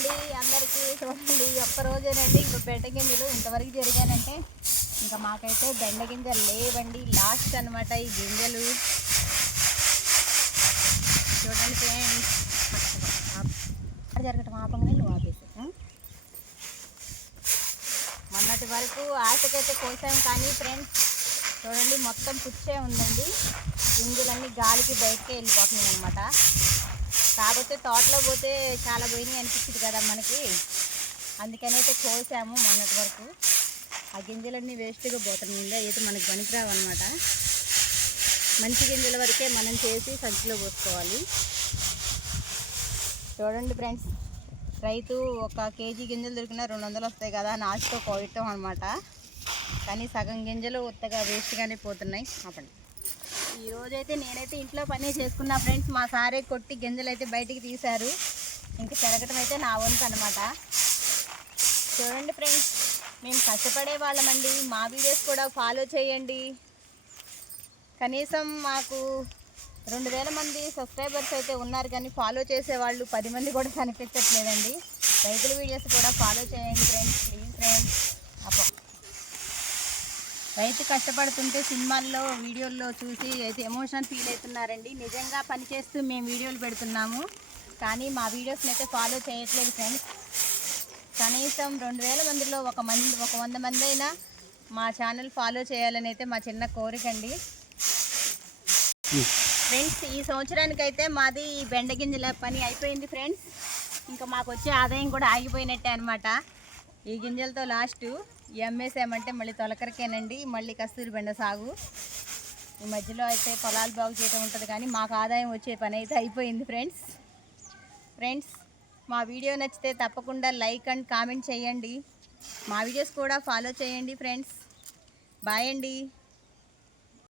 అండి అందరికీ. చూడండి ఒక్కరోజేనండి ఇంకా బెండ గింజలు ఇంతవరకు జరిగానంటే ఇంకా మాకైతే బెండ గింజలు లేవండి. లాస్ట్ అనమాట ఈ గింజలు. చూడండి ఫ్రెండ్స్, జరగటం ఆపంగానే నువ్వు ఆపేసి. మొన్నటి వరకు ఆశకైతే కోసాం కానీ ఫ్రెండ్స్ చూడండి మొత్తం పుచ్చే ఉందండి. గింజలన్నీ గాలికి బయటకే వెళ్ళిపోతున్నాయి అనమాట. కాకపోతే తోటలో పోతే చాలా పోయినాయి అనిపించింది కదా మనకి, అందుకనైతే కోసాము మొన్నటి వరకు. ఆ గింజలన్నీ వేస్ట్గా పోతున్నాయి, అయితే మనకు పనికిరావు అనమాట. మంచి గింజల వరకే మనం చేసి సంచిలో పోసుకోవాలి. చూడండి ఫ్రెండ్స్, రైతు ఒక కేజీ గింజలు దొరికినా 200 వస్తాయి కదా అని ఆశతో కోయటం అనమాట. కానీ సగం గింజలు ఉత్తగా వేస్ట్గానే పోతున్నాయి. అప్పటి ఈరోజైతే నేనైతే ఇంట్లో పని చేసుకున్నా ఫ్రెండ్స్. మా సారే కొట్టి గింజలు అయితే బయటికి తీశారు. ఇంక చెరగటం అయితే నా వంతు అనమాట. చూడండి ఫ్రెండ్స్, మేము కష్టపడే వాళ్ళమండి. మా వీడియోస్ కూడా ఫాలో చేయండి. కనీసం మాకు 2000 మంది సబ్స్క్రైబర్స్ అయితే ఉన్నారు, కానీ ఫాలో చేసేవాళ్ళు 10 మంది కూడా కనిపించట్లేదండి. రైతుల వీడియోస్ కూడా ఫాలో చేయండి ఫ్రెండ్స్, ప్లీజ్ ఫ్రెండ్స్. రైతు కష్టపడుతుంటే సినిమాల్లో వీడియోల్లో చూసి అయితే ఎమోషన్ ఫీల్ అవుతున్నారండి. నిజంగా పనిచేస్తూ మేము వీడియోలు పెడుతున్నాము, కానీ మా వీడియోస్ని అయితే ఫాలో చేయట్లేదు ఫ్రెండ్స్. కనీసం 2000 మందిలో ఒక 100 మంది అయినా మా ఛానల్ ఫాలో చేయాలని అయితే మా చిన్న కోరిక అండి. ఫ్రెండ్స్, ఈ సంవత్సరానికైతే మాది ఈ బెండ గింజల పని అయిపోయింది ఫ్రెండ్స్. ఇంకా మాకు వచ్చే ఆదాయం కూడా ఆగిపోయినట్టే అనమాట. ఈ గింజలతో లాస్ట్ అమ్మేసామంటే మళ్ళీ తొలకరికేనండి, మళ్ళీ కస్తూరి బెండ సాగు. ఈ మధ్యలో అయితే పొలాలు బాగు చేయడం ఉంటుంది, కానీ మాకు ఆదాయం వచ్చే పని అయితే అయిపోయింది ఫ్రెండ్స్. మా వీడియో నచ్చితే తప్పకుండా లైక్ అండ్ కామెంట్ చేయండి. మా వీడియోస్ కూడా ఫాలో చేయండి ఫ్రెండ్స్. బాయ్ అండి.